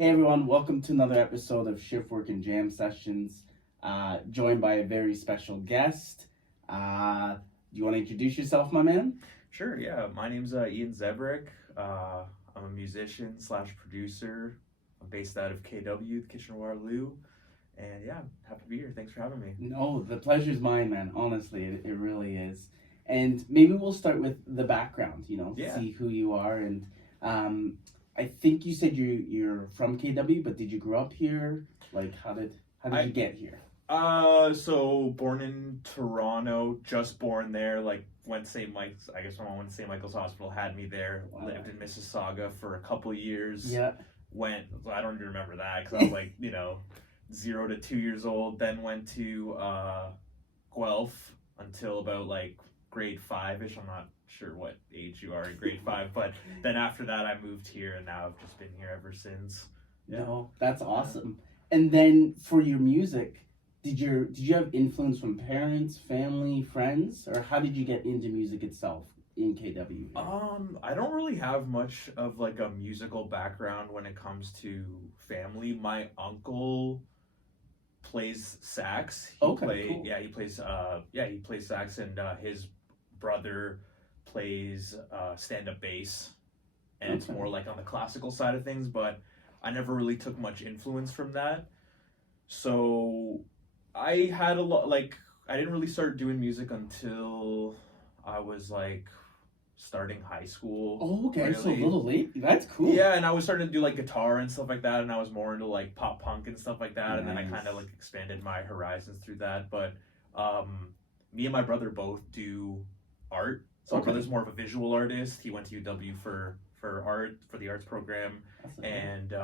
Hey everyone, welcome to another episode of Shift Work and Jam Sessions. Joined by a very special guest. Do you want to introduce yourself, my man? Sure, yeah. My name's Ian Zeberek. I'm a musician slash producer. I'm based out of KW, Kitchener-Waterloo. And yeah, happy to be here. Thanks for having me. No, the pleasure's mine, man. Honestly, it really is. And maybe we'll start with the background, see who you are. And I think you said you're from KW, but did you grow up here? Like, how did you get here? So born in Toronto, just born there, like went to St. Mike's, I guess when I went to St. Michael's Hospital, had me there, lived in Mississauga for a couple years. Yeah. I don't even remember that because I was like, 0 to 2 years old, then went to Guelph until about like grade 5-ish. I'm not sure what age you are in grade 5, but then after that I moved here and now I've just been here ever since. Yeah. No, that's awesome. And then for your music, did you have influence from parents, family, friends, or how did you get into music itself in KW? I don't really have much of like a musical background when it comes to family. My uncle plays sax. Cool. He plays sax, and his brother plays stand-up bass, and it's more like on the classical side of things, but I never really took much influence from that. So I had a lot, like, I didn't really start doing music until I was like starting high school. Oh, okay, really. So a little late. That's cool. Yeah, and I was starting to do like guitar and stuff like that, and I was more into like pop punk and stuff like that. Nice. And then I kind of like expanded my horizons through that. But me and my brother both do art. So my brother's more of a visual artist. He went to UW for the arts program. And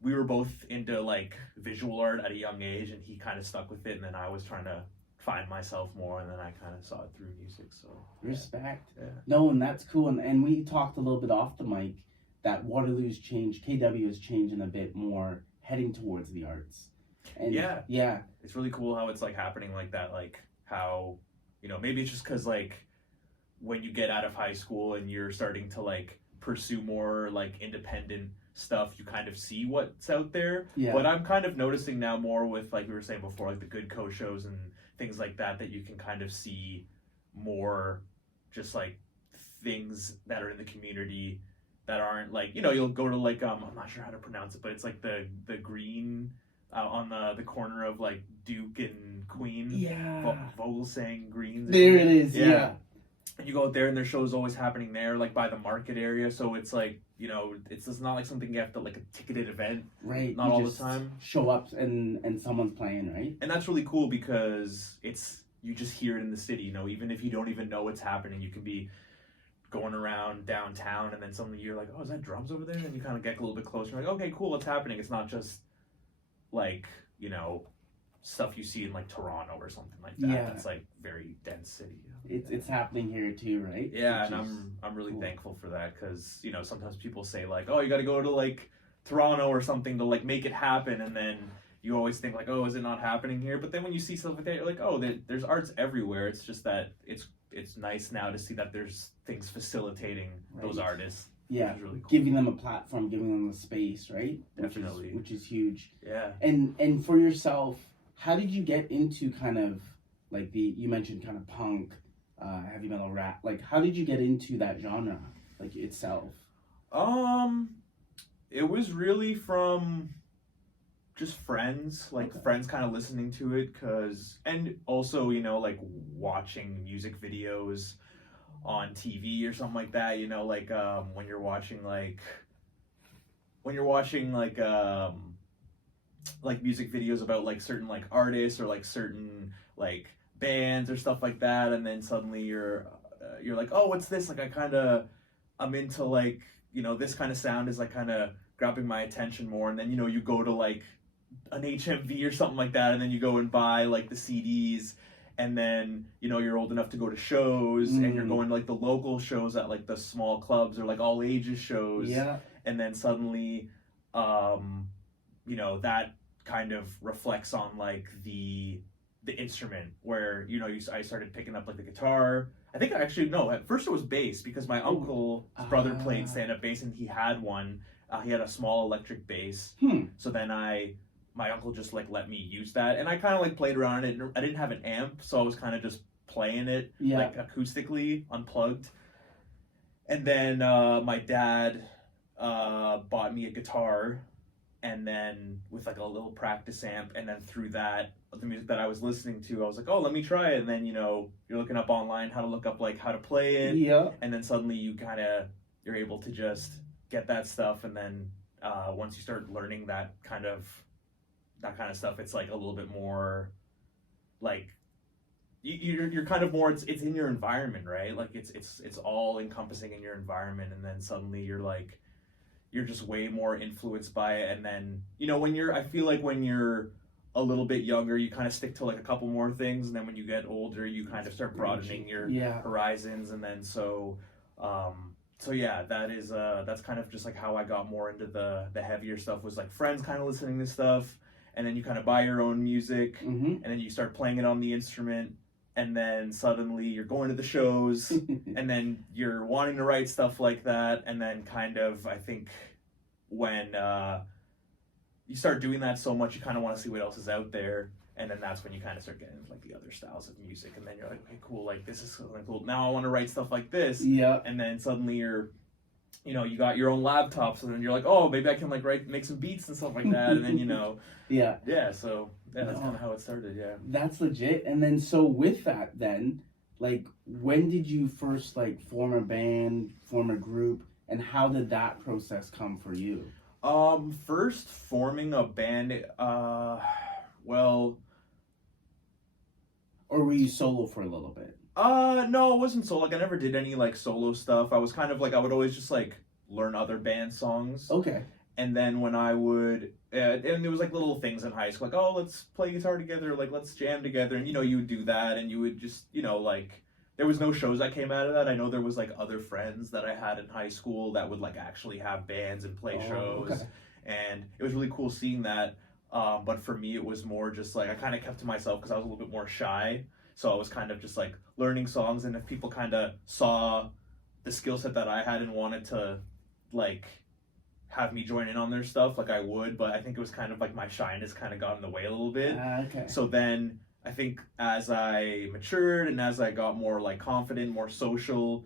we were both into like visual art at a young age, and he kind of stuck with it, and then I was trying to find myself more, and then I kind of saw it through music. So respect. Yeah. No, and that's cool. And we talked a little bit off the mic that Waterloo's changed. KW is changing a bit more, heading towards the arts. And yeah, it's really cool how it's like happening like that. Like how maybe it's just because like when you get out of high school and you're starting to like pursue more like independent stuff, you kind of see what's out there. Yeah. But I'm kind of noticing now more with, like we were saying before, like the good co-shows and things like that you can kind of see more just like things that are in the community that aren't like, you'll go to like I'm not sure how to pronounce it, but it's like the green on the corner of like Duke and Queen. Yeah. Vogelsang Greens. There it is. Yeah. And you go out there and their show's always happening there, like by the market area. So it's like, it's just not like something you have to like a ticketed event. Right. Not all the time. Show up and someone's playing, right? And that's really cool because you just hear it in the city, even if you don't even know what's happening, you can be going around downtown and then suddenly you're like, oh, is that drums over there? And you kind of get a little bit closer. You're like, okay, cool, what's happening? It's not just like, stuff you see in like Toronto or something like that. Yeah. That's like very dense city. It's happening here too, right? Yeah, and I'm really thankful for that because sometimes people say like, oh, you got to go to like Toronto or something to like make it happen, and then you always think like, oh, is it not happening here? But then when you see stuff like that, you're like, oh, there's arts everywhere. It's just that it's nice now to see that there's things facilitating those artists. Yeah, really cool. Giving them a platform, giving them a space, right? Definitely, which is huge. Yeah. And for yourself, how did you get into kind of like you mentioned kind of punk, heavy metal, rap? Like, how did you get into that genre, like itself? It was really from just friends, friends kind of listening to it, and also like watching music videos on TV or something like that. When you're watching like music videos about like certain like artists or like certain like bands or stuff like that, and then suddenly you're like, oh, what's this? Like I'm into like this kind of sound is like kind of grabbing my attention more, and then you go to like an HMV or something like that, and then you go and buy like the CDs, and then you're old enough to go to shows, and you're going to like the local shows at like the small clubs or like all ages shows, and then suddenly that kind of reflects on like the instrument where I started picking up like the guitar. I think at first it was bass because my uncle's brother played stand-up bass and he had one, he had a small electric bass. So then my uncle just like let me use that, and I kind of like played around it. I didn't have an amp, so I was kind of just playing it like acoustically, unplugged. And then my dad bought me a guitar, and then with like a little practice amp, and then through that, the music that I was listening to, I was like, oh, let me try it. And then, you know, you're looking up online how to look up like how to play it, and then suddenly you're able to just get that stuff. And then once you start learning that kind of stuff, it's like a little bit more like you're kind of more, it's in your environment, right? Like it's all encompassing in your environment, and then suddenly you're just way more influenced by it. And then, you know, I feel like when you're a little bit younger, you kind of stick to like a couple more things, and then when you get older, you kind of start broadening your horizons. And then so yeah, that's kind of just like how I got more into the heavier stuff, was like friends kind of listening to stuff, and then you kind of buy your own music, and then you start playing it on the instrument, and then suddenly you're going to the shows, and then you're wanting to write stuff like that. And then kind of, I think when you start doing that so much, you kind of want to see what else is out there. And then that's when you kind of start getting into like the other styles of music. And then you're like, okay, cool, like this is something cool. Now I want to write stuff like this. Yeah. And then suddenly you got your own laptops, and then you're like, oh, maybe I can like make some beats and stuff like that. And then, you know. So that's kind of how it started. Yeah. That's legit. And then so with that, then, like, when did you first like form a band, form a group, and how did that process come for you? First forming a band, well. Or were you solo for a little bit? No, it wasn't solo. Like, I never did any like solo stuff. I was kind of like, I would always just like learn other band songs. Okay. And then when I would, and there was like little things in high school, like, oh, let's play guitar together, like let's jam together, and you know, you would do that, and you would just, you know, like, there was no shows that came out of that. I know there was like other friends that I had in high school that would like actually have bands and play shows, and it was really cool seeing that. But for me, it was more just like I kind of kept to myself because I was a little bit more shy. So I was kind of just like learning songs, and if people kind of saw the skill set that I had and wanted to like have me join in on their stuff, like I would. But I think it was kind of like my shyness kind of got in the way a little bit. So then I think as I matured and as I got more like confident, more social,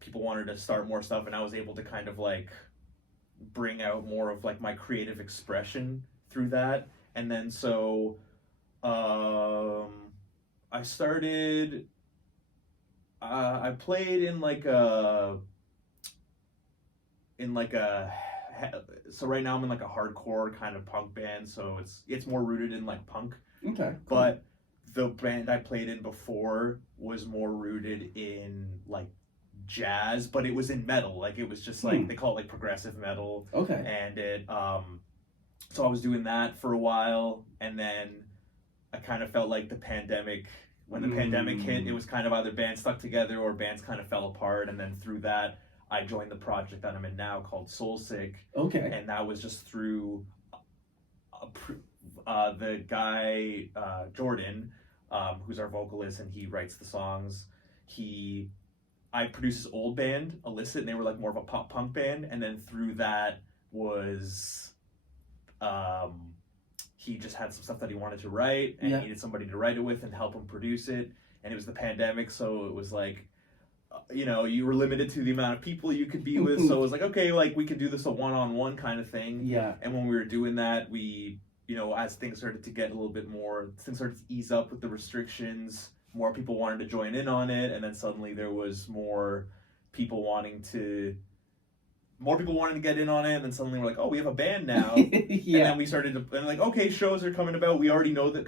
people wanted to start more stuff, and I was able to kind of like bring out more of like my creative expression through that. And then so I started, I played in like a, so right now I'm in like a hardcore kind of punk band, so it's more rooted in like punk. Okay. Cool. But the band I played in before was more rooted in like jazz, but it was in metal. Like it was just like, they call it like progressive metal. Okay. And it, so I was doing that for a while, and then I kind of felt like when the pandemic hit, it was kind of either bands stuck together or bands kind of fell apart. And then through that, I joined the project that I'm in now called Solsic. Okay. And that was just through the guy, Jordan, who's our vocalist, and he writes the songs. I produced his old band, Illicit, and they were like more of a pop punk band. And then through that was, he just had some stuff that he wanted to write, and he needed somebody to write it with and help him produce it. And it was the pandemic, so it was like, you know, you were limited to the amount of people you could be with. So it was like, okay, like we could do this a one-on-one kind of thing. Yeah. And when we were doing that, we, you know, as things started to get a little bit more, things started to ease up with the restrictions, more people wanted to join in on it. And then suddenly there was more people wanting to get in on it, and then suddenly we're like, oh, we have a band now. And then we started to, and like, okay, shows are coming about. We already know that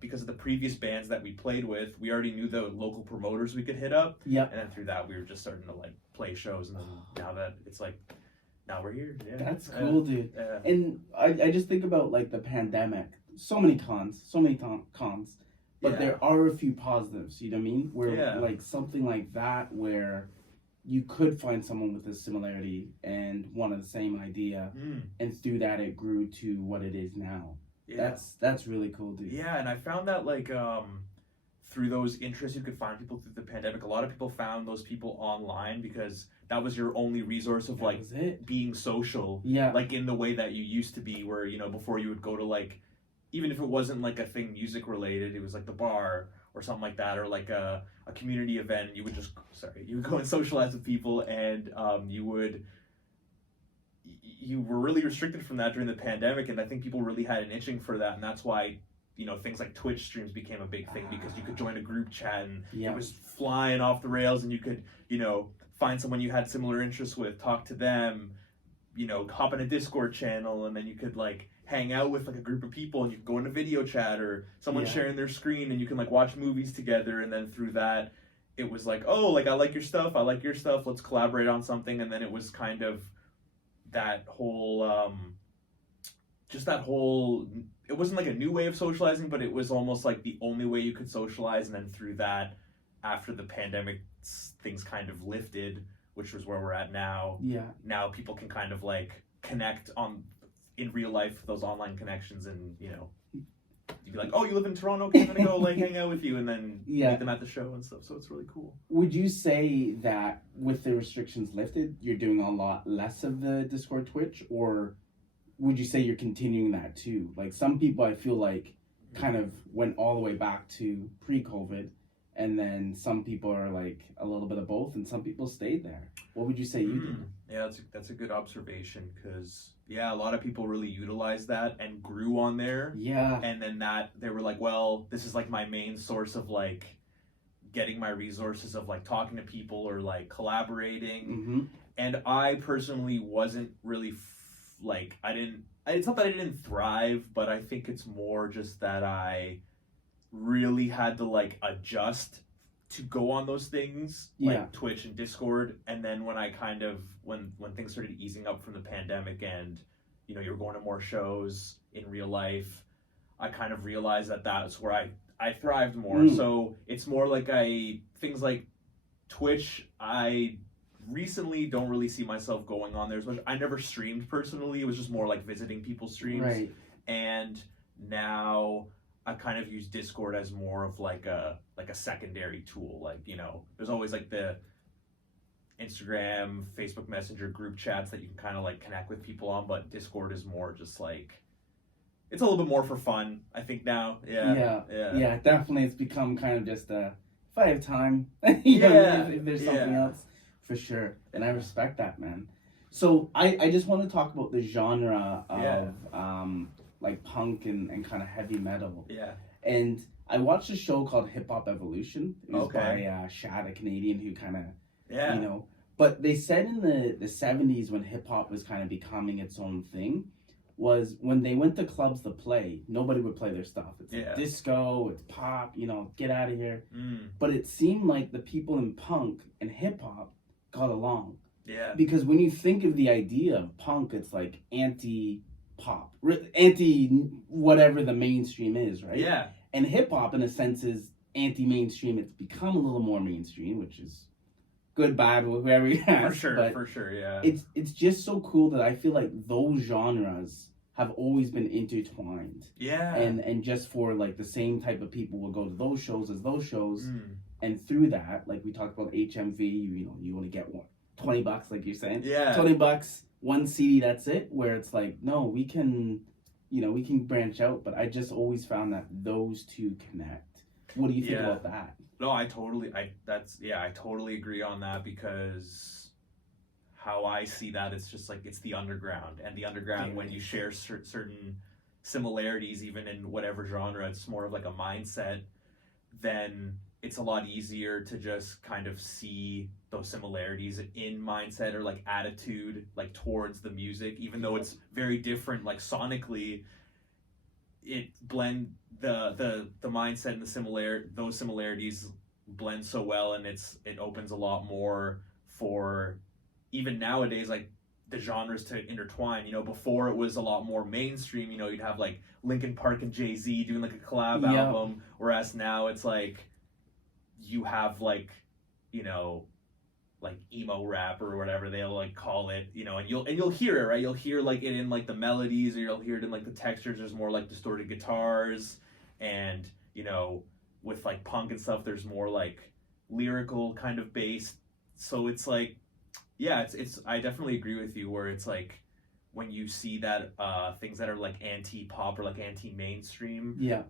because of the previous bands that we played with, we already knew the local promoters we could hit up. Yeah. And then through that, we were just starting to like play shows, and then now that it's like, now we're here. Yeah. That's cool, dude. And I just think about like the pandemic. So many cons, but there are a few positives. You know what I mean? Where like something like that, where you could find someone with a similarity and one of the same idea, and through that it grew to what it is now. Yeah. That's really cool, dude. Yeah, and I found that like through those interests you could find people through the pandemic. A lot of people found those people online because that was your only resource of like being social, like in the way that you used to be, where, you know, before you would go to like, even if it wasn't like a thing music related, it was like the bar or something like that, or like a community event. You would just you would go and socialize with people, and you were really restricted from that during the pandemic, and I think people really had an itching for that, and that's why, you know, things like Twitch streams became a big thing, because you could join a group chat and it was flying off the rails, and you could, you know, find someone you had similar interests with, talk to them, you know, hop in a Discord channel, and then you could like hang out with like a group of people, and you could go into video chat, or someone sharing their screen, and you can like watch movies together, and then through that it was like, oh, like I like your stuff, let's collaborate on something. And then it was kind of that whole it wasn't like a new way of socializing, but it was almost like the only way you could socialize. And then through that, after the pandemic, things kind of lifted, which was where we're at now. Now people can kind of like connect in real life, those online connections, and, you know, you'd be like, oh, you live in Toronto, okay, I'm gonna go like hang out with you, and then meet them at the show and stuff. So it's really cool. Would you say that with the restrictions lifted, you're doing a lot less of the Discord Twitch, or would you say you're continuing that too? Like, some people I feel like kind of went all the way back to pre-COVID, and then some people are like a little bit of both, and some people stayed there. What would you say you did? Yeah, that's a good observation, because a lot of people really utilized that and grew on there. And then that they were like, well, this is like my main source of like getting my resources of like talking to people or like collaborating. And I personally wasn't really it's not that I didn't thrive, but I think it's more just that I really had to like adjust to go on those things like Twitch and Discord. And then when I kind of when things started easing up from the pandemic, and, you know, you're going to more shows in real life, I kind of realized that that's where I thrived more. So it's more like things like Twitch, I recently don't really see myself going on there as much. I never streamed personally. It was just more like visiting people's streams. And now I kind of use Discord as more of like a secondary tool. Like, you know, there's always like the Instagram, Facebook Messenger group chats that you can kind of like connect with people on, but Discord is more just like, it's a little bit more for fun, I think now. Yeah, definitely. It's become kind of just if I have time, you know, if there's something else, for sure. And I respect that, man. So I just want to talk about the genre of like punk and kind of heavy metal. And I watched a show called Hip Hop Evolution. It was by Shad, a Canadian who kind of, you know, but they said in the 70s, when hip hop was kind of becoming its own thing, was when they went to clubs to play, nobody would play their stuff. It's disco, it's pop, you know, get out of here. But it seemed like the people in punk and hip hop got along. Because when you think of the idea of punk, it's like anti-pop, anti whatever the mainstream is, right? And hip hop, in a sense, is anti-mainstream. It's become a little more mainstream, which is good, bad, whoever you ask. For sure, yeah. It's just so cool that I feel like those genres have always been intertwined. And just for like the same type of people will go to those shows as those shows. And through that, like we talked about HMV, you know, you want to get $20, like you're saying. $20, one CD, that's it. Where it's like, no, we can branch out. But I just always found that those two connect. What do you think about that? No, I totally agree on that, because how I see that, it's just like, it's the underground, and the underground, when you share certain similarities, even in whatever genre, it's more of like a mindset, then it's a lot easier to just kind of see those similarities in mindset or like attitude, like towards the music, even though it's very different, like sonically, it blend the mindset and those similarities blend so well, and it opens a lot more for even nowadays, like the genres to intertwine. You know, before it was a lot more mainstream, you know, you'd have like Linkin Park and Jay-Z doing like a collab album, whereas now it's like you have like, you know, like emo rap or whatever they'll like call it, you know, and you'll hear it, right? You'll hear like it in like the melodies, or you'll hear it in like the textures. There's more like distorted guitars, and, you know, with like punk and stuff, there's more like lyrical kind of bass. So it's like, Yeah, it's I definitely agree with you where it's like when you see that things that are like anti-pop or like anti-mainstream, Yeah.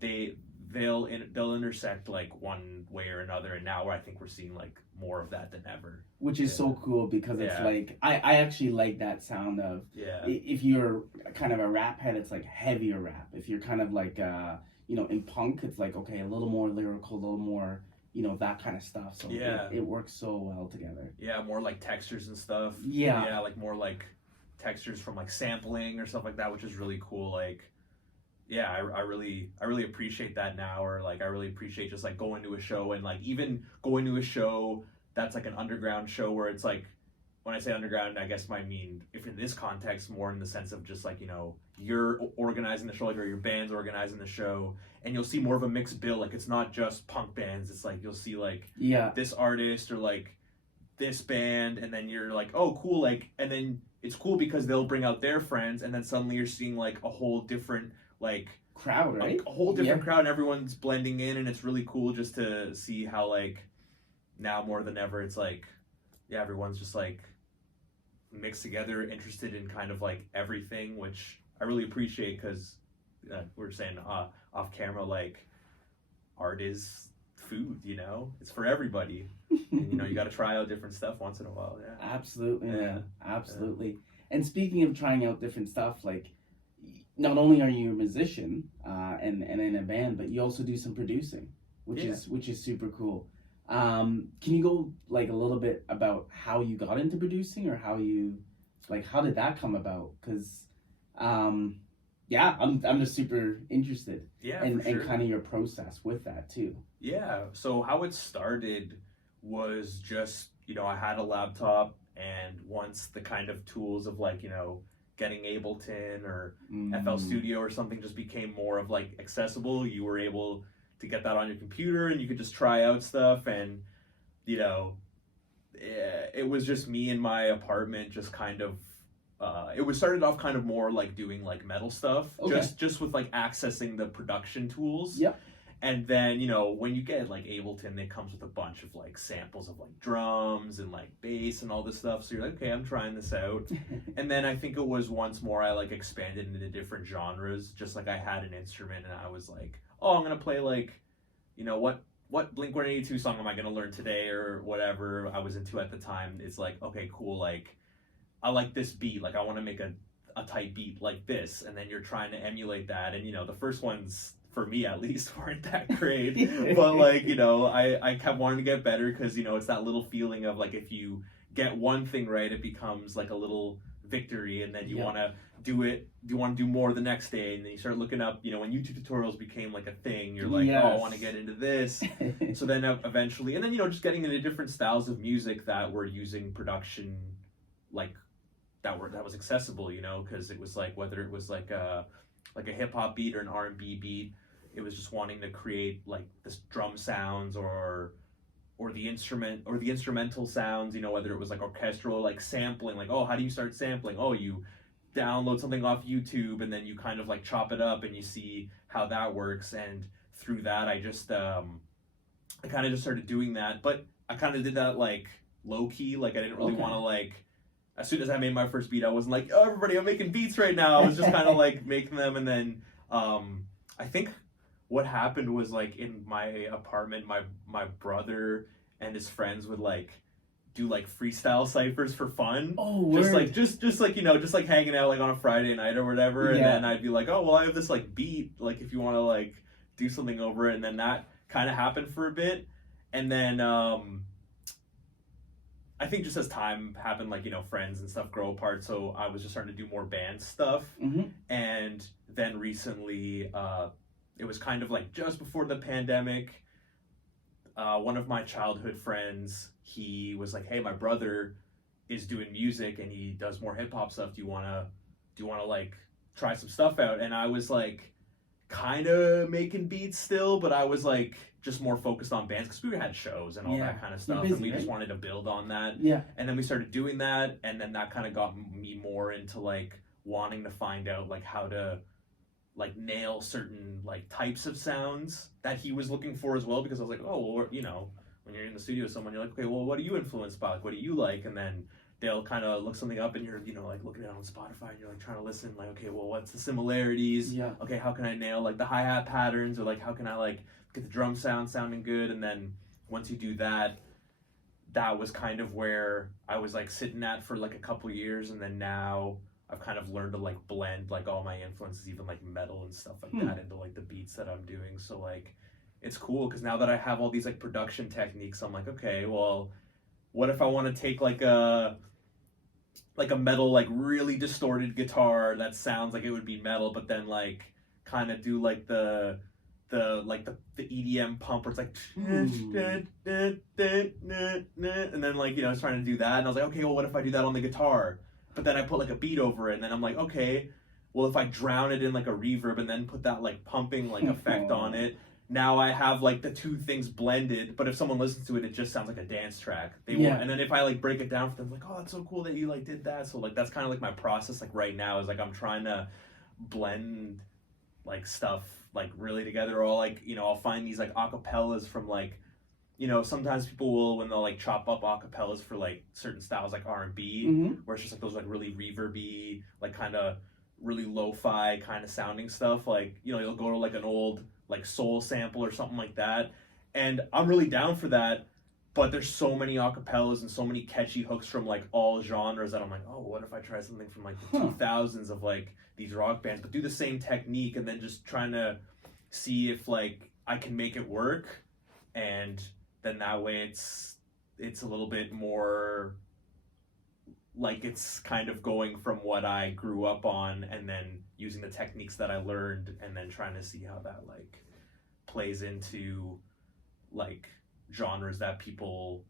they'll intersect like one way or another, and now I think we're seeing like more of that than ever. Which is so cool because it's like I actually like that sound of if you're kind of a rap head, it's like heavier rap. If you're kind of like you know, in punk, it's like okay, a little more lyrical, a little more, you know, that kind of stuff. So it works so well together. Yeah, more like textures and stuff. Yeah, like more like textures from like sampling or stuff like that, which is really cool. Like yeah, I really appreciate that now, or like I really appreciate just like going to a show, and like even going to a show that's like an underground show where it's like, when I say underground, I guess I mean, if in this context, more in the sense of just like, you know, you're organizing the show, like, or your band's organizing the show, and you'll see more of a mixed bill. Like it's not just punk bands, it's like you'll see like this artist or like this band, and then you're like, oh cool, like, and then it's cool because they'll bring out their friends, and then suddenly you're seeing like a whole different like crowd, right? A whole different crowd, and everyone's blending in, and it's really cool just to see how like now more than ever it's like everyone's just like mixed together, interested in kind of like everything, which I really appreciate because we're saying off camera, like art is food, you know, it's for everybody. And, you know, you got to try out different stuff once in a while. Absolutely, man. Absolutely. And speaking of trying out different stuff, like not only are you a musician and in a band, but you also do some producing, which is super cool. Can you go like a little bit about how you got into producing, or how did that come about? Because I'm just super interested. And kind of your process with that too. Yeah. So how it started was just, you know, I had a laptop, and once the kind of tools of like, you know, getting Ableton or FL Studio or something just became more of like accessible, you were able to get that on your computer and you could just try out stuff. And you know, it was just me in my apartment, just kind of it was started off kind of more like doing like metal stuff, just with like accessing the production tools. And then, you know, when you get like Ableton, it comes with a bunch of like samples of like drums and like bass and all this stuff. So you're like, okay, I'm trying this out. And then I think it was once more I like expanded into different genres. Just like I had an instrument and I was like, oh, I'm gonna play like, you know, what Blink-182 song am I gonna learn today, or whatever I was into at the time. It's like, okay, cool, like I like this beat, like I want to make a tight beat like this, and then you're trying to emulate that. And you know, the first ones, for me at least, weren't that great. But like, you know, I kept wanting to get better, because you know, it's that little feeling of like, if you get one thing right, it becomes like a little victory, and then you want to do it, you want to do more the next day, and then you start looking up, you know, when YouTube tutorials became like a thing, you're like, oh, I want to get into this. So then eventually, and then, you know, just getting into different styles of music that were using production like that was accessible, you know, because it was like, whether it was like a hip hop beat or an R&B beat, it was just wanting to create like this drum sounds or the instrumental sounds, you know, whether it was like orchestral, like sampling, like, oh, how do you start sampling? Oh, you download something off YouTube and then you kind of like chop it up and you see how that works. And through that, I just I kind of just started doing that, but I kind of did that like low key, like I didn't really want to like, as soon as I made my first beat, I wasn't like, oh, everybody, I'm making beats right now. I was just kind of like making them. And then I think what happened was, like, in my apartment, my brother and his friends would like do like freestyle ciphers for fun. Oh, just like just like, you know, just like hanging out like on a Friday night or whatever. And then I'd be like, oh, well, I have this like beat, like if you want to like do something over it. And then that kind of happened for a bit. And then I think just as time happened, like, you know, friends and stuff grow apart, so I was just starting to do more band stuff. And then recently, it was kind of like just before the pandemic, one of my childhood friends, he was like, hey, my brother is doing music and he does more hip hop stuff. Do you wanna like try some stuff out? And I was like kind of making beats still, but I was like just more focused on bands because we had shows and all that kind of stuff, and we just wanted to build on that. And then we started doing that, and then that kind of got me more into like wanting to find out like how to like nail certain like types of sounds that he was looking for as well, because I was like, oh, well, you know, when you're in the studio with someone, you're like, okay, well, what are you influenced by? Like, what do you like? And then they'll kind of look something up and you're, you know, like looking at it on Spotify and you're like trying to listen, like, okay, well, what's the similarities? Yeah. Okay, how can I nail like the hi-hat patterns, or like how can I like get the drum sound sounding good? And then once you do that, that was kind of where I was like sitting at for like a couple years, and then now I've kind of learned to like blend like all my influences, even like metal and stuff like that, into like the beats that I'm doing. So like it's cool because now that I have all these like production techniques, I'm like, okay, well, what if I want to take like a metal, like really distorted guitar that sounds like it would be metal, but then like kind of do like the EDM pump where it's like and then like, you know, I was trying to do that, and I was like, okay, well, what if I do that on the guitar, but then I put like a beat over it, and then I'm like, okay, well, if I drown it in like a reverb and then put that like pumping like effect on it, now I have like the two things blended, but if someone listens to it, it just sounds like a dance track. They won't, and then if I like break it down for them, like, oh, that's so cool that you like did that. So like that's kind of like my process like right now is like I'm trying to blend like stuff like really together, or like, you know, I'll find these like acapellas from like, you know, sometimes people will, when they'll like chop up acapellas for like certain styles like R&B, where it's just like those like really reverby, like kind of really lo-fi kind of sounding stuff, like, you know, you'll go to like an old like soul sample or something like that, and I'm really down for that, but there's so many acapellas and so many catchy hooks from like all genres that I'm like, oh, what if I try something from like the 2000s of like these rock bands, but do the same technique, and then just trying to see if like I can make it work, and then that way it's a little bit more like it's kind of going from what I grew up on, and then using the techniques that I learned, and then trying to see how that like plays into like genres that people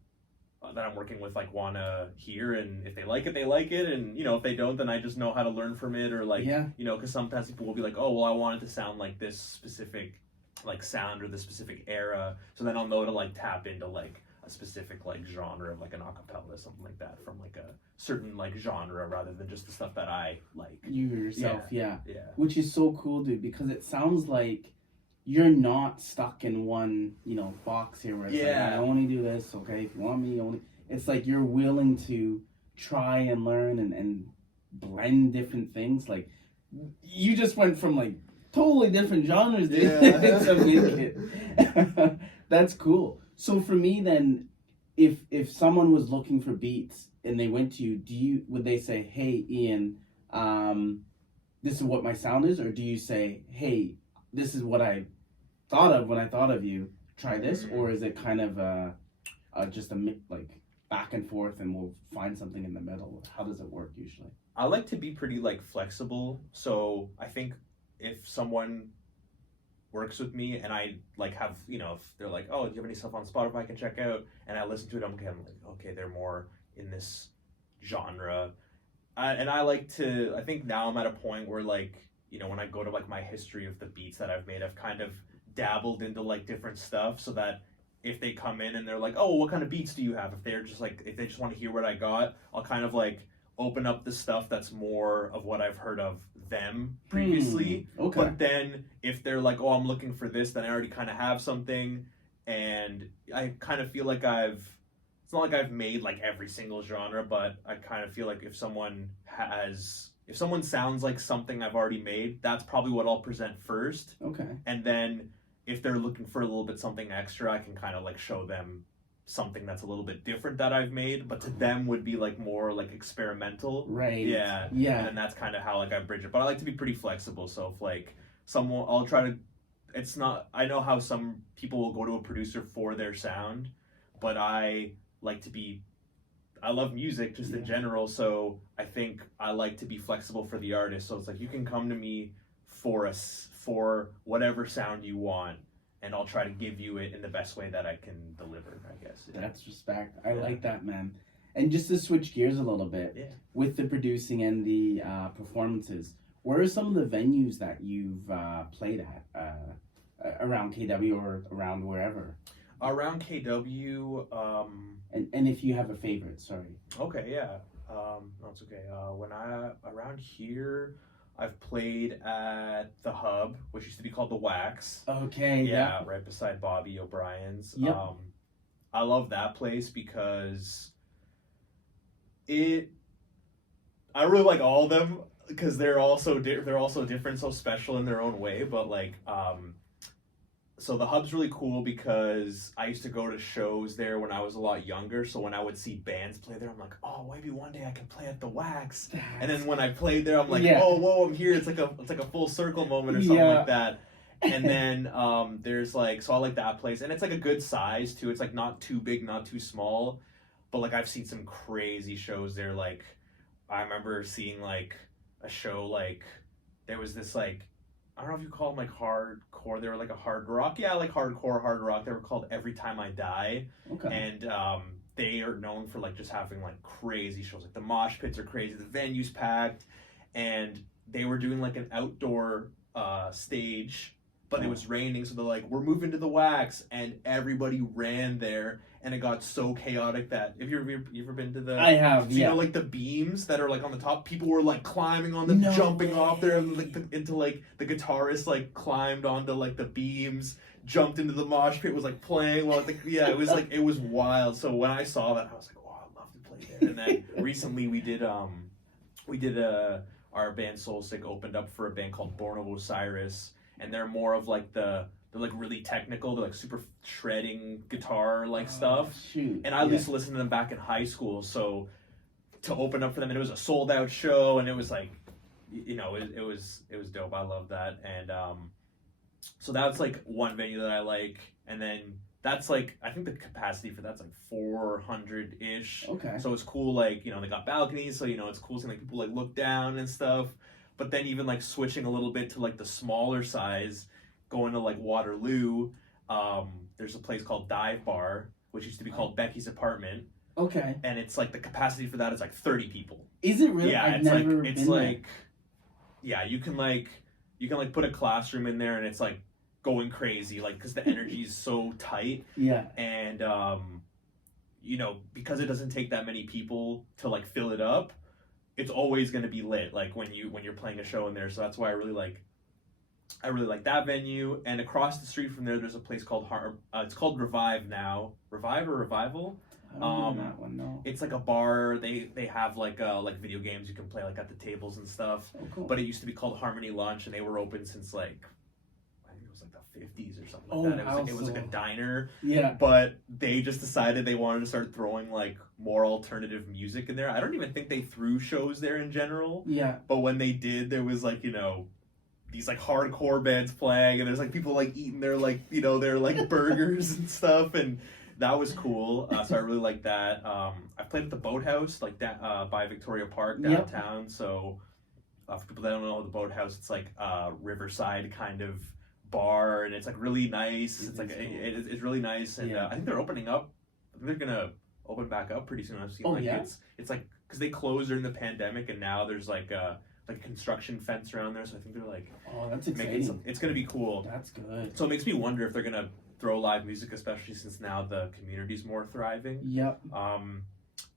that I'm working with like want to hear, and if they like it, they like it, and you know, if they don't, then I just know how to learn from it, or like, you know, because sometimes people will be like, oh, well, I want it to sound like this specific like sound or this specific era, so then I'll know to like tap into like a specific like genre of like an acapella or something like that from like a certain like genre, rather than just the stuff that I like. You yourself, yeah. Which is so cool, dude, because it sounds like you're not stuck in one, you know, box here where it's like, I only do this, okay, if you want me, only. It's like you're willing to try and learn and blend different things. Like, you just went from like totally different genres, dude. To make it. That's cool. So for me then, if someone was looking for beats and they went to you, would they say, hey, Ian, this is what my sound is? Or do you say, hey, this is what I thought of when I thought of you, try this? Or is it kind of just a like back and forth and we'll find something in the middle? How does it work usually? I like to be pretty like flexible, so I think if someone works with me and I like have, you know, if they're like, oh, do you have any stuff on Spotify I can check out, and I listen to it, I'm like, okay, they're more in this genre, and I think now I'm at a point where like, you know, when I go to like my history of the beats that I've made, I've kind of dabbled into like different stuff, so that if they come in and they're like, oh, what kind of beats do you have, if they just want to hear what I got, I'll kind of like open up the stuff that's more of what I've heard of them previously. Okay. But then if they're like, oh, I'm looking for this, then I already kind of have something, and I kind of feel like it's not like I've made like every single genre, but I kind of feel like if someone sounds like something I've already made, that's probably what I'll present first. Okay. And then if they're looking for a little bit something extra, I can kind of like show them something that's a little bit different that I've made, but to them would be like more like experimental. Right. Yeah. And then that's kind of how like I bridge it. But I like to be pretty flexible. So if like someone, I'll try to, it's not, I know how some people will go to a producer for their sound, but I like to be, I love music just in general. So I think I like to be flexible for the artist. So it's like, you can come to me for whatever sound you want, and I'll try to give you it in the best way that I can deliver, I guess. Yeah. That's respect. I like that, man. And just to switch gears a little bit, with the producing and the performances, where are some of the venues that you've played at around KW or around wherever? Around KW, and if you have a favorite, sorry. Okay, yeah. No, it's okay. Around here, I've played at the Hub, which used to be called the Wax. Okay. Yeah, right beside Bobby O'Brien's. Yep. I love that place because I really like all of them because they're also different, so special in their own way. But like, so the hub's really cool because I used to go to shows there when I was a lot younger. So when I would see bands play there, I'm like, oh, maybe one day I can play at the Wax. And then when I played there, I'm like, oh, whoa, I'm here. It's like a full circle moment or something like that. And then there's like, so I like that place, and it's like a good size too. It's like not too big, not too small, but like I've seen some crazy shows there. Like I remember seeing like a show, like there was this like, I don't know if you call them like hardcore. They were like a hard rock, like hardcore hard rock. They were called Every Time I Die, and they are known for like just having like crazy shows. Like the mosh pits are crazy, the venue's packed, and they were doing like an outdoor stage. But it was raining, so they're like, we're moving to the Wax, and everybody ran there, and it got so chaotic that, have you ever been to the... I have, so you know, like, the beams that are, like, on the top, people were, like, climbing on them, jumping off there, and, like, into, like, the guitarist, like, climbed onto, like, the beams, jumped into the mosh pit, was, like, playing while, like, it was, like, it was wild. So when I saw that, I was like, oh, I'd love to play there. And then recently we did our band Solsic opened up for a band called Born of Osiris, and they're more of like they're like really technical, they're like super shredding guitar like stuff. Shoot. And I used to listen to them back in high school, so to open up for them, and it was a sold out show, and it was like, you know, it was dope. I love that. And so that's like one venue that I like, and then that's like, I think the capacity for that's like 400-ish. Okay. So it's cool, like, you know, they got balconies, so you know it's cool seeing like people like look down and stuff. But then even like switching a little bit to like the smaller size, going to like Waterloo, there's a place called Dive Bar, which used to be called Becky's Apartment. Okay. And it's like the capacity for that is like 30 people. Is it really? Yeah, I've never been there. Yeah, you can put a classroom in there, and it's like going crazy, like, because the energy is so tight. Yeah. And you know, because it doesn't take that many people to like fill it up, it's always going to be lit, like when you're playing a show in there. So that's why I really like that venue. And across the street from there, there's a place called it's called Revive now. Revive or Revival? I don't know that one, no. It's like a bar. They have like video games you can play like at the tables and stuff. Oh, cool. But it used to be called Harmony Lunch, and they were open since like, I think it was like the 50s or something like that. It was like a diner. Yeah. But they just decided they wanted to start throwing like more alternative music in there. I don't even think they threw shows there in general. Yeah. But when they did, there was like, you know, these like hardcore bands playing, and there's like people like eating their like, you know, their like burgers and stuff, and that was cool. So I really like that. I played at the Boathouse, like that by Victoria Park downtown. Yep. So for people that don't know the Boathouse, it's like a riverside kind of bar, and it's like really nice. It's like it's really nice, and I think they're opening up. I think they're gonna open back up pretty soon. I've seen it's like, because they closed during the pandemic, and now there's like a construction fence around there. So I think they're like, oh, that's exciting. It's gonna be cool. That's good. So it makes me wonder if they're gonna throw live music, especially since now the community's more thriving. Yep.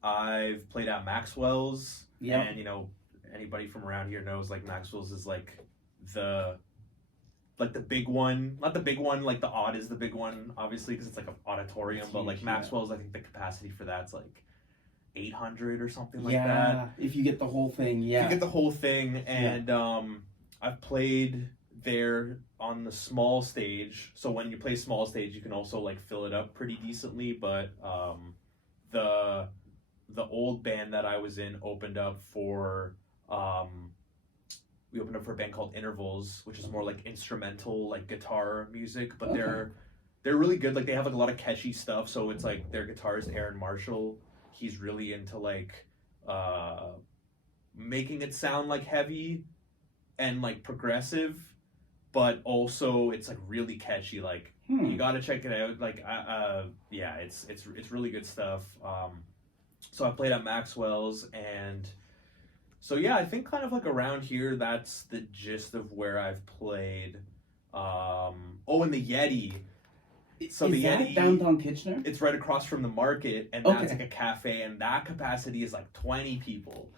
I've played at Maxwell's. Yeah. And you know, anybody from around here knows like Maxwell's is like the big one. Not the big one, like the Odd is the big one, obviously, because it's like an auditorium. But like Maxwell's, I think the capacity for that's like 800 or something like that. Yeah, if you get the whole thing, If you get the whole thing, and I've played there on the small stage. So when you play small stage, you can also like fill it up pretty decently. But the old band that I was in opened up for we opened up for a band called Intervals, which is more like instrumental, like guitar music, but they're really good. Like they have like a lot of catchy stuff. So it's like their guitarist Aaron Marshall, he's really into like making it sound like heavy and like progressive, but also it's like really catchy. Like you gotta check it out. Like it's really good stuff. So I played at Maxwell's, and so yeah, I think kind of like around here, that's the gist of where I've played. And the Yeti. So is the that Yeti, downtown Kitchener? it's right across from the market, and that's like a cafe, and that capacity is like 20 people.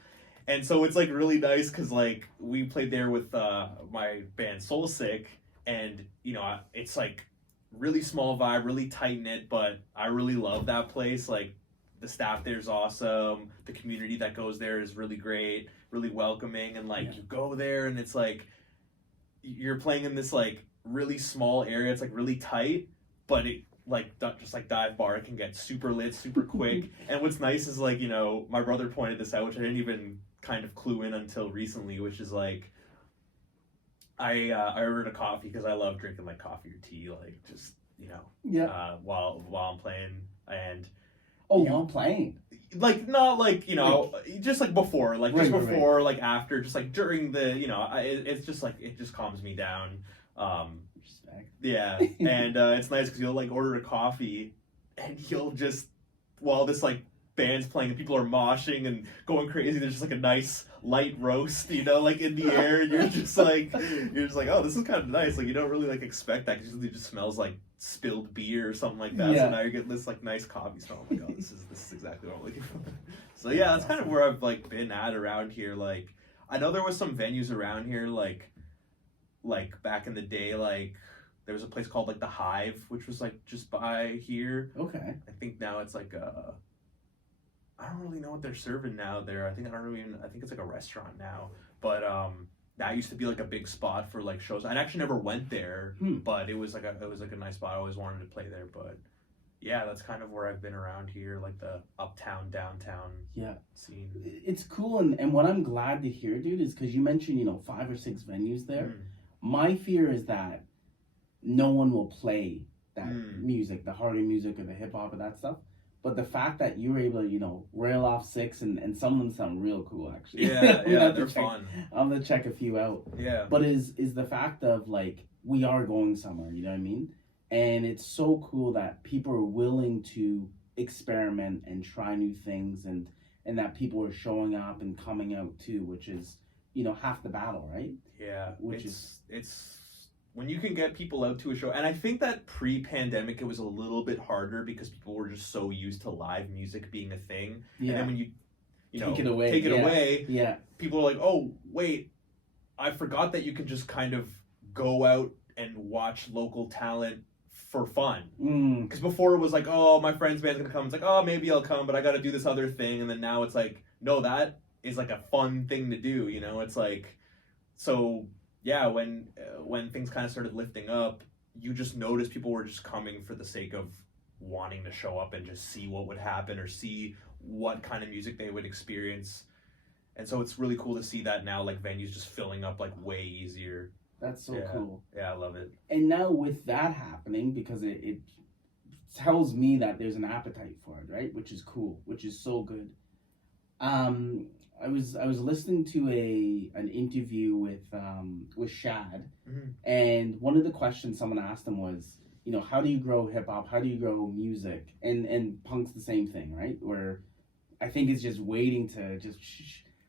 And so it's like really nice because like we played there with my band Solsic, and you know, it's like really small vibe, really tight knit, but I really love that place. Like the staff there is awesome. The community that goes there is really great, really welcoming, and like you go there and it's like you're playing in this like really small area. It's like really tight, but it like just like dive bar, it can get super lit super quick. And what's nice is like, you know, my brother pointed this out, which I didn't even kind of clue in until recently, which is like I ordered a coffee because I love drinking like coffee or tea, like just, you know, while I'm playing. And while I'm playing, like not like, you know, just like before, like just before, like after, just like during the, you know, it's just like it just calms me down. Yeah, and it's nice because you'll like order a coffee, and you'll just, while this like band's playing and people are moshing and going crazy, there's just like a nice light roast, you know, like in the air, and you're just like, oh, this is kind of nice. Like you don't really like expect that because usually it just smells like spilled beer or something like that. So now you're getting this like nice coffee smell. I'm like, oh, this is exactly what I'm looking for. So yeah, that's kind of where I've like been at around here. Like I know there was some venues around here like back in the day, like there was a place called like the Hive, which was like just by here. Okay. I think now it's like I don't really know what they're serving now there. I think it's like a restaurant now. But that used to be like a big spot for like shows. I actually never went there, but it was like a nice spot. I always wanted to play there. But yeah, that's kind of where I've been around here, like the uptown, downtown scene. It's cool, and what I'm glad to hear, dude, is because you mentioned, you know, 5 or 6 venues there. My fear is that no one will play that music, the harder music or the hip hop or that stuff. But the fact that you were able to, you know, rail off 6 and some of them sound real cool, actually. Yeah, they're fun. I'm gonna check a few out. Yeah. But is the fact of like we are going somewhere, you know what I mean? And it's so cool that people are willing to experiment and try new things, and that people are showing up and coming out too, which is, you know, half the battle, right? Yeah. It's when you can get people out to a show, and I think that pre-pandemic it was a little bit harder because people were just so used to live music being a thing. Yeah. And then when you know, take it away, people are like, oh wait, I forgot that you can just kind of go out and watch local talent for fun. Because before it was like, oh, my friend's band's gonna come. It's like, oh, maybe I'll come, but I got to do this other thing. And then now it's like, no, that is like a fun thing to do. You know, it's like, so. Yeah, when things kind of started lifting up, you just noticed people were just coming for the sake of wanting to show up and just see what would happen or see what kind of music they would experience. And so it's really cool to see that now, like venues just filling up like way easier. That's so cool. Yeah, I love it. And now with that happening, because it tells me that there's an appetite for it, right? Which is cool, which is so good. I was listening to an interview with Shad, and one of the questions someone asked him was, you know, how do you grow hip hop? How do you grow music? And punk's the same thing, right? Where I think it's just waiting to just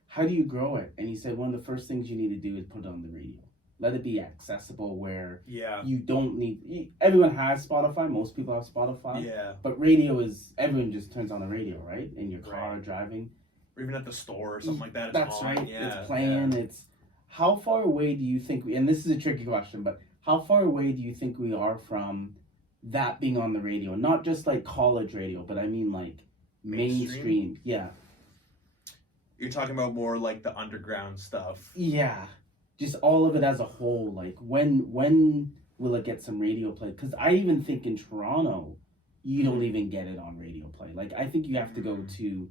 how do you grow it? And he said one of the first things you need to do is put it on the radio. Let it be accessible where you don't need. Everyone has Spotify. Most people have Spotify. Yeah. But radio is everyone just turns on the radio, right? In your car driving. Or even at the store or something like that. That's right. Yeah, it's playing. Yeah. It's how far away do you think and this is a tricky question, but how far away do you think we are from that being on the radio? Not just like college radio, but I mean like mainstream. Yeah. You're talking about more like the underground stuff. Yeah. Just all of it as a whole. Like when will it get some radio play? Because I even think in Toronto, you don't even get it on radio play. Like I think you have to go to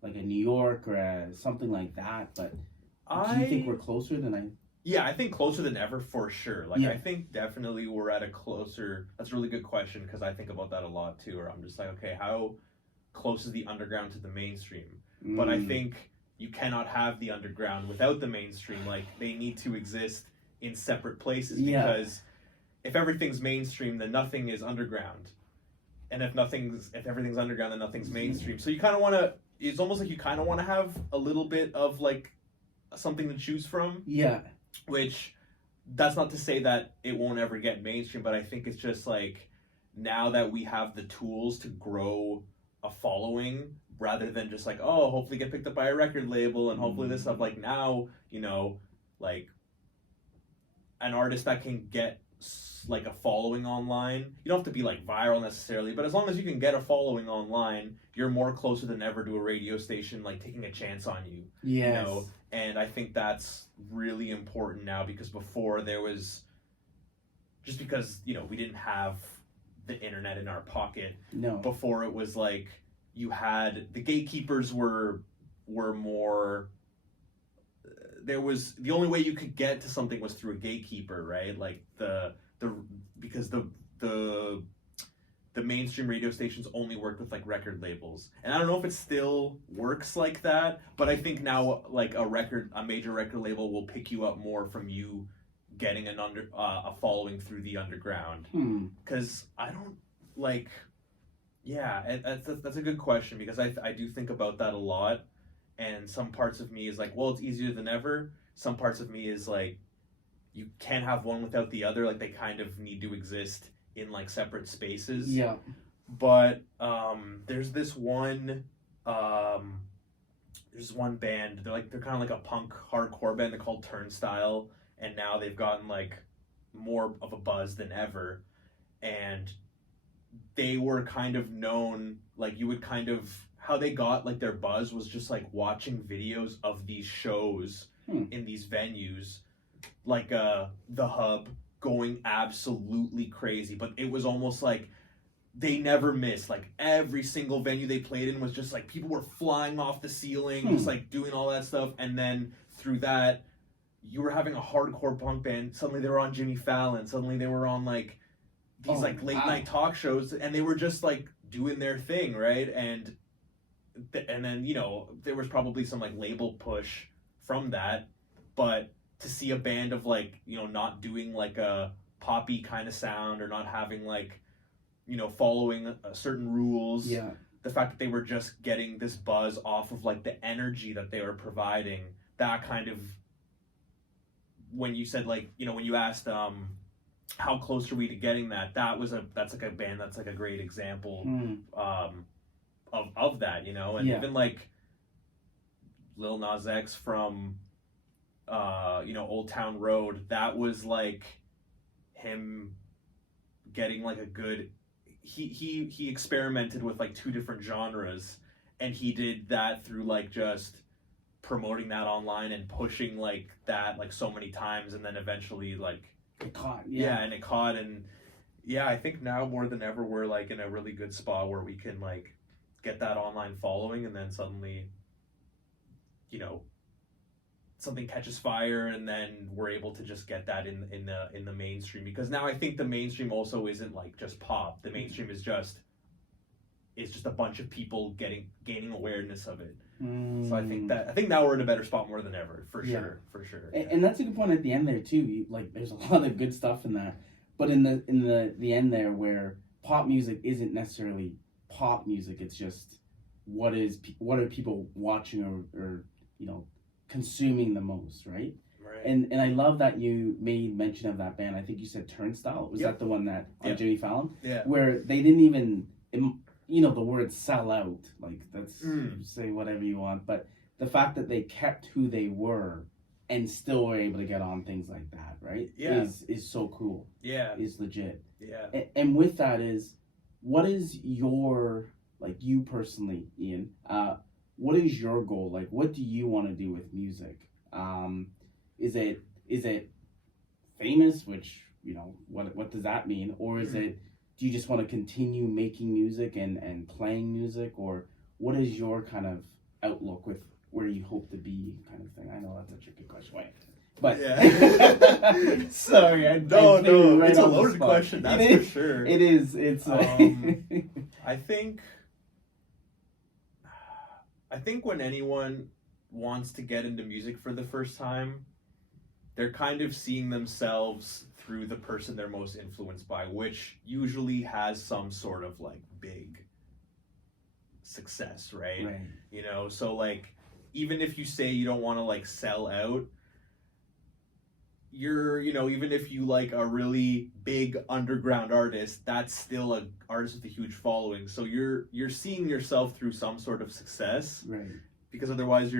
like a New York or something like that, but do you think we're closer than I? Yeah, I think closer than ever for sure. Like I think definitely we're at a closer. That's a really good question because I think about that a lot too. Where I'm just like, okay, how close is the underground to the mainstream? But I think you cannot have the underground without the mainstream. Like they need to exist in separate places because if everything's mainstream, then nothing is underground, and if everything's underground, then nothing's mainstream. So you kind of want to. It's almost like you kind of want to have a little bit of like something to choose from. Yeah. Which that's not to say that it won't ever get mainstream, but I think it's just like now that we have the tools to grow a following rather than just like, oh, hopefully get picked up by a record label and hopefully this stuff. Like now, you know, like an artist that can get like a following online. You don't have to be like viral necessarily, but as long as you can get a following online, you're more closer than ever to a radio station like taking a chance on you. Yes. You know, and I think that's really important now, because before there was, just because, you know, we didn't have the internet in our pocket. No. Before it was like you had the gatekeepers were more, there was, the only way you could get to something was through a gatekeeper, right? Like because the mainstream radio stations only worked with like record labels, and I don't know if it still works like that, but I think now like a major record label will pick you up more from you getting a following through the underground. Because I don't like, yeah, that's a good question, because I do think about that a lot, and some parts of me is like, well, it's easier than ever. Some parts of me is like, you can't have one without the other, like they kind of need to exist in like separate spaces. Yeah. But there's this one band, they're kind of like a punk hardcore band, they're called Turnstile, and now they've gotten like more of a buzz than ever. And they were kind of known, like you would kind of, how they got like their buzz was just like watching videos of these shows in these venues, like the Hub, going absolutely crazy. But it was almost like they never missed. Like every single venue they played in was just like people were flying off the ceiling, just like doing all that stuff. And then through that, you were having a hardcore punk band. Suddenly they were on Jimmy Fallon. Suddenly they were on like these like late night talk shows, and they were just like doing their thing, right? And then, you know, there was probably some like label push from that, but to see a band of like, you know, not doing like a poppy kind of sound, or not having like, you know, following certain rules. Yeah. The fact that they were just getting this buzz off of like the energy that they were providing, that kind of, when you said like, you know, when you asked how close are we to getting that, that's like a band that's like a great example of that, you know. And even like Lil Nas X from you know, Old Town Road, that was like him getting like a good, he experimented with like two different genres, and he did that through like just promoting that online and pushing like that like so many times, and then eventually like it caught. And it caught. And I think now more than ever we're like in a really good spot where we can like get that online following, and then suddenly, you know, something catches fire, and then we're able to just get that in the mainstream. Because now I think the mainstream also isn't like just pop. The mainstream is just a bunch of people gaining awareness of it. So I think now we're in a better spot more than ever, for sure. And that's a good point at the end there too. Like there's a lot of good stuff in that, but in the end there, where pop music isn't necessarily pop music, it's just what are people watching or you know, consuming the most, right? And I love that you made mention of that band. I think you said Turnstile. Was that the one that on Jimmy Fallon? Yeah. Where they didn't even, you know, the word sell out. Like that's say whatever you want, but the fact that they kept who they were and still were able to get on things like that, right? Yeah. Is so cool. Yeah. Is legit. Yeah. And with that is, what is your, like you personally, Ian, what is your goal? Like, what do you want to do with music? Is it famous, which, you know, what does that mean? Or is it, do you just want to continue making music and playing music? Or what is your kind of outlook with where you hope to be, kind of thing? I know that's such a good question. Wait. But sorry, no, it's a loaded question, that's for sure. It is. It's I think when anyone wants to get into music for the first time, they're kind of seeing themselves through the person they're most influenced by, which usually has some sort of like big success, right? You know, so like, even if you say you don't want to like sell out, you know, even if you like a really big underground artist, that's still an artist with a huge following. So you're seeing yourself through some sort of success, right? Because otherwise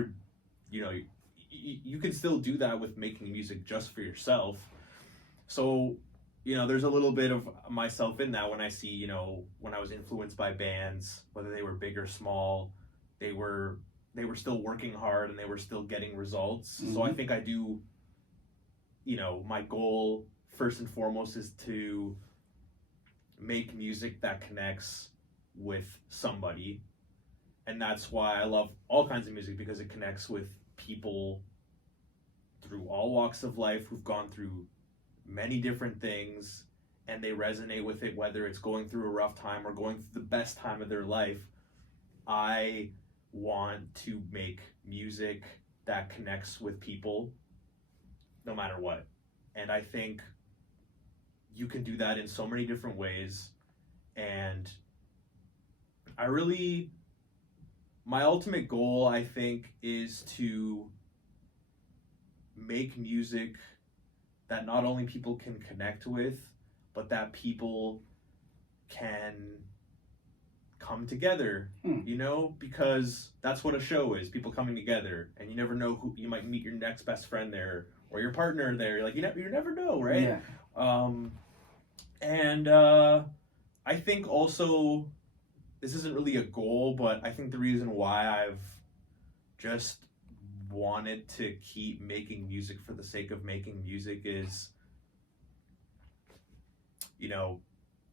you can still do that with making music just for yourself. So, there's a little bit of myself in that when I see, when I was influenced by bands, whether they were big or small, they were still working hard and they were still getting results. So I think I do, my goal first and foremost is to make music that connects with somebody. And that's why I love all kinds of music, because it connects with people through all walks of life who've gone through many different things, and they resonate with it, whether it's going through a rough time or going through the best time of their life. I want to make music that connects with people no matter what. And I think you can do that in so many different ways. And my ultimate goal, I think, is to make music that not only people can connect with, but that people can come together, because that's what a show is, people coming together. And you never know who you might meet, your next best friend there or your partner there. Like, you never know, right? Yeah. I think also, this isn't really a goal, but I think the reason why I've just wanted to keep making music for the sake of making music is,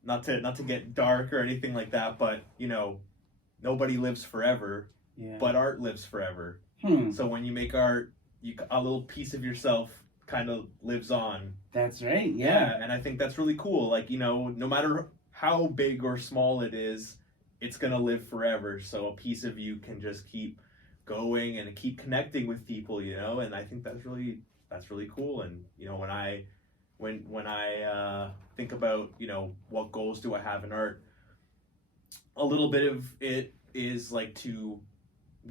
not to get dark or anything like that, but nobody lives forever, but art lives forever. So when you make art, a little piece of yourself kind of lives on. That's right. Yeah. And I think that's really cool. Like, no matter how big or small it is, it's gonna live forever. So a piece of you can just keep going and keep connecting with people, and I think that's really cool. And when I think about what goals do I have in art, a little bit of it is like to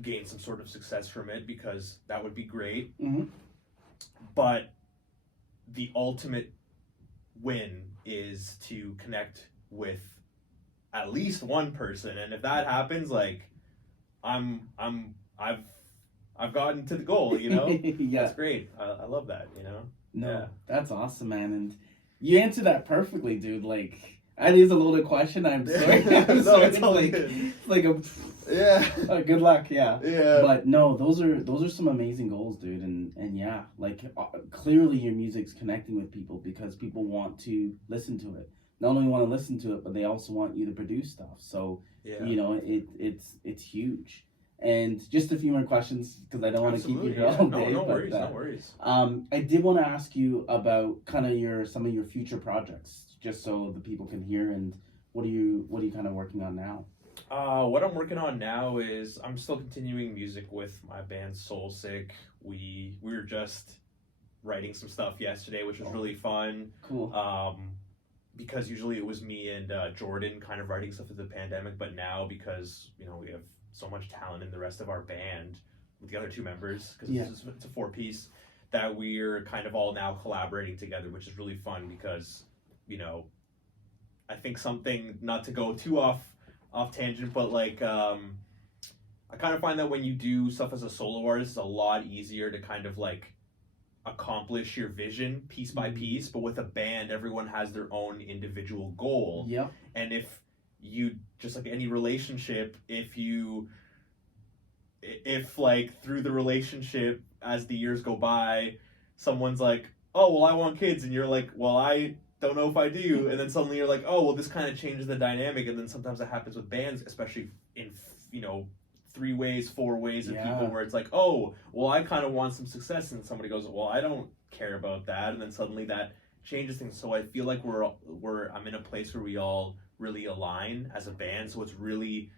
gain some sort of success from it, because that would be great. But the ultimate win is to connect with at least one person, and if that happens, like I've gotten to the goal, Yeah. That's great. I love that, No, that's awesome, man. And you answered that perfectly, dude. Like, that is a loaded question. I'm sorry. It's like good luck. Yeah. But no, those are some amazing goals, dude. And yeah, like clearly your music's connecting with people because people want to listen to it. Not only want to listen to it, but they also want you to produce stuff. So it's huge. And just a few more questions, because I don't want to keep you here all day. No worries. I did want to ask you about kind of some of your future projects, just so the people can hear. And what are you kind of working on now? What I'm working on now is I'm still continuing music with my band Solsic. We were just writing some stuff yesterday, which was really fun. Cool. Because usually it was me and Jordan kind of writing stuff through the pandemic, but now because we have so much talent in the rest of our band with the other two members, because it's a 4-piece, that we're kind of all now collaborating together, which is really fun because I think something, not to go too off tangent, but like I kind of find that when you do stuff as a solo artist, it's a lot easier to kind of like accomplish your vision piece by piece, but with a band, everyone has their own individual goal. And if you, just like any relationship, if like through the relationship, as the years go by, someone's like, oh well, I want kids, and you're like, well, I don't know if I do, and then suddenly you're like, oh well, this kind of changes the dynamic. And then sometimes it happens with bands, especially in 3 ways, 4 ways of people, where it's like, oh well, I kind of want some success, and somebody goes, well, I don't care about that, and then suddenly that changes things. So I feel like I'm in a place where we all really align as a band, so it's really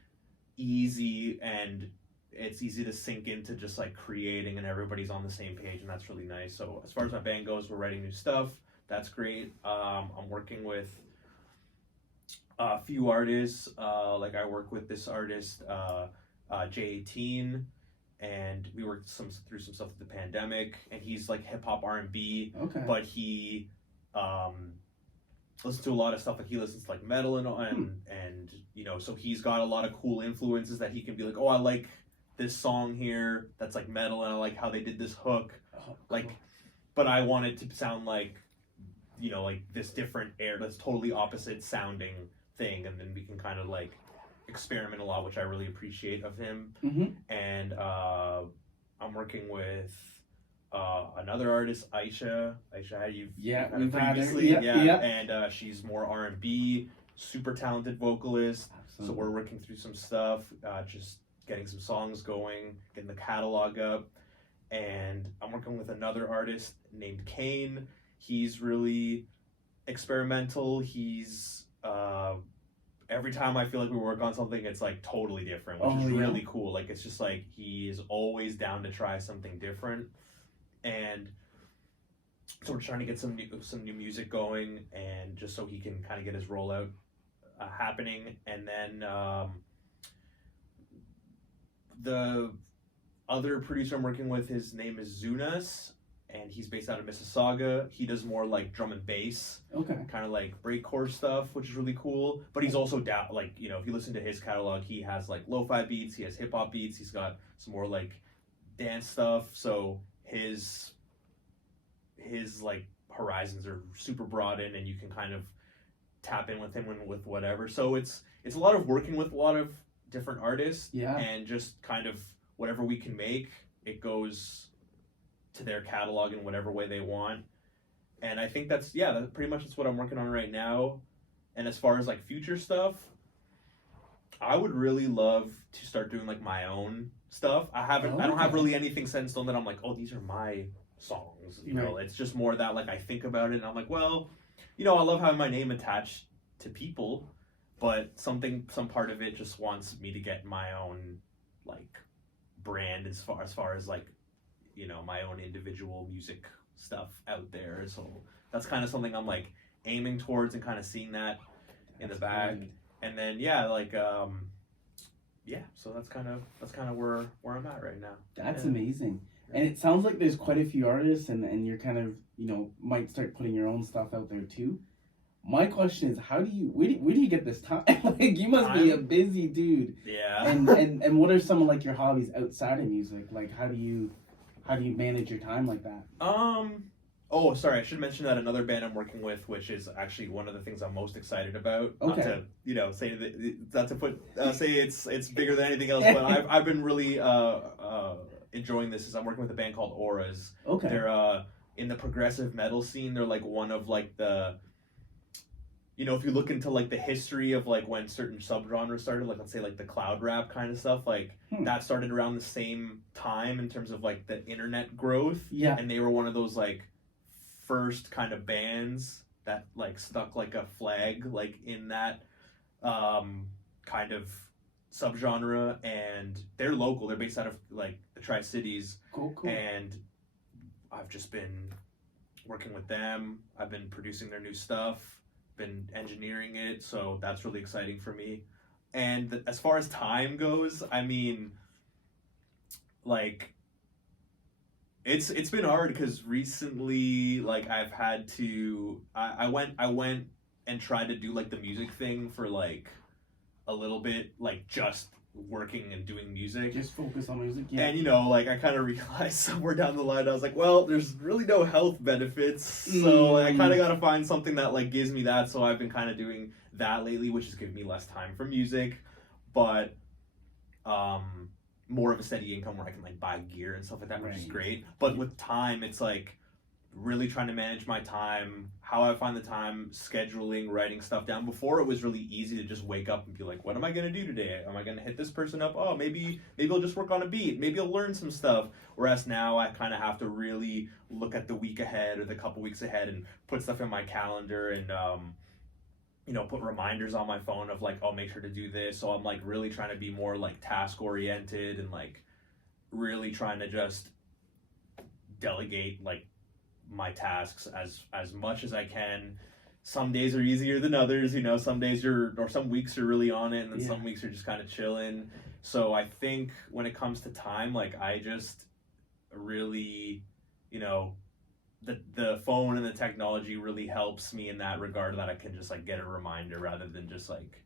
easy, and it's easy to sink into just like creating, and everybody's on the same page, and that's really nice. So as far as my band goes, we're writing new stuff. That's great. I'm working with a few artists. Like I work with this artist, JXVIII, and we worked through some stuff with the pandemic, and he's like hip hop R&B, but he listens to a lot of stuff. Like he listens to like metal and so he's got a lot of cool influences that he can be like, oh, I like this song here that's like metal, and I like how they did this hook, but I want it to sound like you know, like this different air that's totally opposite sounding thing, and then we can kind of like experiment a lot, which I really appreciate of him. And I'm working with another artist, Ayesha Ahad, we've had her. And she's more R&B, super talented vocalist. Absolutely. So we're working through some stuff, just getting some songs going, getting the catalog up. And I'm working with another artist named CAINE. He's really experimental. He's every time I feel like we work on something, it's like totally different, which is really cool. Like, it's just like he is always down to try something different. And so we're trying to get some new music going, and just so he can kind of get his rollout happening. And then the other producer I'm working with, his name is Zunas, and he's based out of Mississauga. He does more like drum and bass, kind of like breakcore stuff, which is really cool. But he's also down, like, you know, if you listen to his catalog, he has like lo-fi beats, he has hip hop beats, he's got some more like dance stuff. So his like horizons are super broad in, and you can kind of tap in with him with whatever. So it's a lot of working with a lot of different artists, and just kind of whatever we can make, it goes to their catalog in whatever way they want. And I think that's pretty much that's what I'm working on right now. And as far as like future stuff, I would really love to start doing like my own stuff. I don't have really anything set in stone that I'm like, oh, these are my songs, you know. It's just more that like I think about it and I'm like, well, you know, I love having my name attached to people, but some part of it just wants me to get my own like brand as far as like, you know, my own individual music stuff out there. So that's kind of something I'm like aiming towards, and kind of seeing that in the bag. And then so that's kind of where I'm at right now. That's amazing. And it sounds like there's quite a few artists, and you're kind of, you know, might start putting your own stuff out there too. My question is, where do you get this time? Like, you must be a busy dude. Yeah. And what are some of like your hobbies outside of music? Like, how do you manage your time like that? Oh, sorry, I should mention that another band I'm working with, which is actually one of the things I'm most excited about. Not to, you know, say it's bigger than anything else, but I've been really enjoying this. Is I'm working with a band called Auras. They're in the progressive metal scene. They're like one of like the, you know, if you look into like the history of like when certain subgenres started, like let's say like the cloud rap kind of stuff, like that started around the same time in terms of like the internet growth. Yeah. And they were one of those like first kind of bands that like stuck like a flag like in that kind of subgenre, and they're local. They're based out of like the Tri-Cities. Cool. And I've just been working with them. I've been producing their new stuff, been engineering it, so that's really exciting for me. And as far as time goes, I mean, like, it's been hard because recently, like, I've had to I went and tried to do like the music thing for like a little bit, like just working and doing music, just focus on music. And you know, like, I kind of realized somewhere down the line I was like, well, there's really no health benefits, so I kind of got to find something that like gives me that. So I've been kind of doing that lately, which has given me less time for music, but more of a steady income where I can like buy gear and stuff like that, which is great. But with time, it's like really trying to manage my time, how I find the time, scheduling, writing stuff down. Before, it was really easy to just wake up and be like, what am I going to do today? Am I going to hit this person up? Oh, maybe I'll just work on a beat. Maybe I'll learn some stuff. Whereas now I kind of have to really look at the week ahead or the couple weeks ahead and put stuff in my calendar and, you know, put reminders on my phone of like, oh, make sure to do this. So I'm like really trying to be more like task oriented and like really trying to just delegate like my tasks as much as I can. Some days are easier than others, you know. Some days some weeks you're really on it, and then some weeks you're just kind of chilling. So I think when it comes to time, like, I just really, you know, the phone and the technology really helps me in that regard, that I can just like get a reminder rather than just like,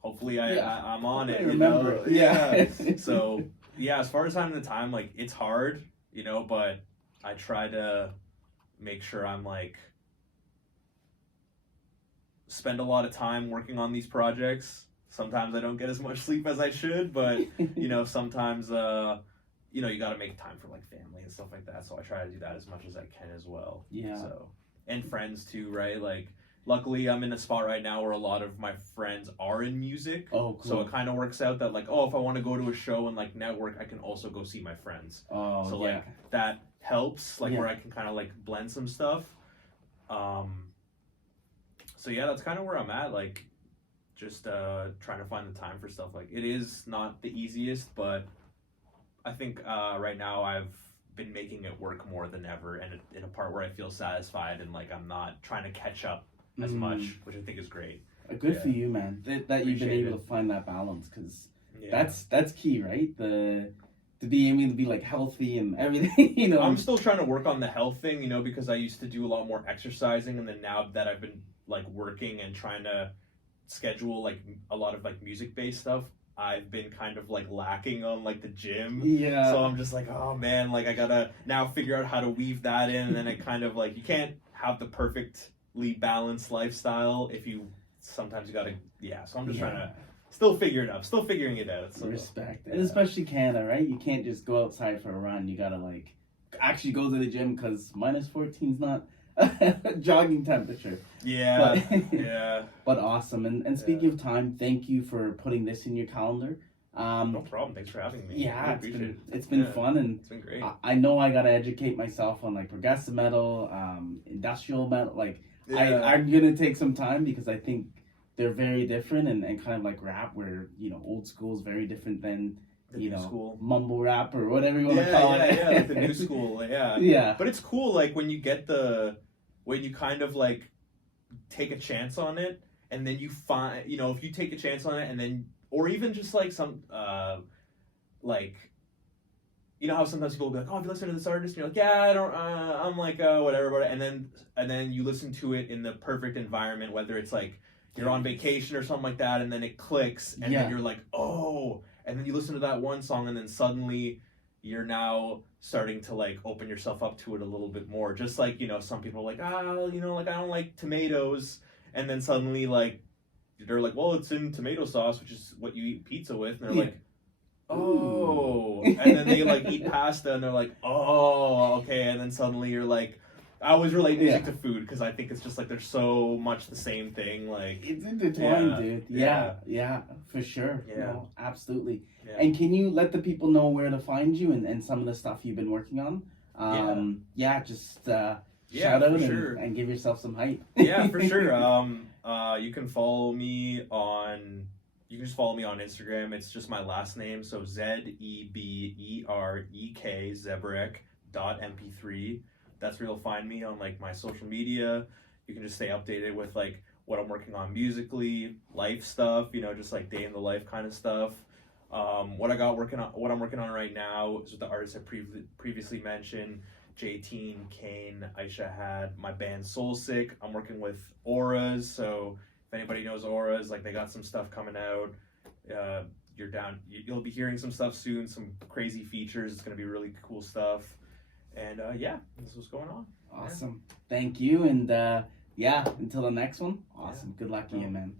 hopefully I'm on it, you know. So as far as finding the time, like, it's hard, you know, but I try to make sure I'm like spend a lot of time working on these projects. Sometimes I don't get as much sleep as I should, but you know, sometimes you know, you got to make time for like family and stuff like that. So I try to do that as much as I can as well. Yeah. So, and friends too, right? Like, luckily I'm in a spot right now where a lot of my friends are in music. Oh, cool. So it kind of works out that like, oh, if I want to go to a show and like network, I can also go see my friends. Oh, so yeah. like that helps, like Yeah. where I can kind of like blend some stuff. So yeah, that's kind of where I'm at. Like, just trying to find the time for stuff. Like, it is not the easiest, but I think right now I've been making it work more than ever, and in a part where I feel satisfied and like I'm not trying to catch up as much, which I think is great. Good for you, man. That you've been able to find that balance, because that's key, right? To be able to be like healthy and everything, you know. I'm still trying to work on the health thing, you know, because I used to do a lot more exercising, and then now that I've been like working and trying to schedule like a lot of like music based stuff, I've been kind of like lacking on like the gym. Yeah. So I'm just like, oh man, like I gotta now figure out how to weave that in, and then it kind of like, you can't have the perfectly balanced lifestyle if you sometimes you gotta, so I'm just trying to still figuring it out. So, respect. And especially Canada, right? You can't just go outside for a run. You gotta like actually go to the gym, because -14's not jogging temperature. Yeah. But, but awesome. And speaking of time, thank you for putting this in your calendar. No problem. Thanks for having me. Yeah, it's been fun, and it's been great. I know I gotta educate myself on like progressive metal, industrial metal. Like I'm gonna take some time, because I think they're very different, and kind of like rap, where you know old school is very different than you know school. Mumble rap or whatever you want to call it. Yeah, like the new school. Yeah. But it's cool, like when you when you kind of like take a chance on it, and then you find, you know, if you take a chance on it, and then, or even just like some like, you know how sometimes people will be like, oh, have you listened to this artist? And you're like, yeah, I don't, I'm like, whatever. And then you listen to it in the perfect environment, whether it's like you're on vacation or something like that, and then it clicks, and then you're like, oh, and then you listen to that one song, and then suddenly you're now starting to like open yourself up to it a little bit more. Just like, you know, some people are like, you know, like I don't like tomatoes, and then suddenly like they're like, well, it's in tomato sauce, which is what you eat pizza with, and they're like, oh, and then they like eat pasta, and they're like, oh, okay, and then suddenly you're like, I always relate music to food, because I think it's just like there's so much the same thing. Like, it's intertwined, dude. Yeah, for sure. Yeah, no, absolutely. Yeah. And can you let the people know where to find you, and some of the stuff you've been working on? Just shout out and give yourself some hype. Yeah, for sure. You can follow me on. You can just follow me on Instagram. It's just my last name, so Zeberek, Zeberek.mp3. That's where you'll find me on like my social media. You can just stay updated with like what I'm working on musically, life stuff, you know, just like day in the life kind of stuff. What I'm working on right now is with the artists I previously mentioned: JXVIII, CAINE, Ayesha Ahad, my band Solsic. I'm working with Auras, so if anybody knows Auras, like they got some stuff coming out. You'll be hearing some stuff soon, some crazy features. It's gonna be really cool stuff. And this is what's going on. Awesome. Thank you. And until the next one. Awesome. Good luck to you, man.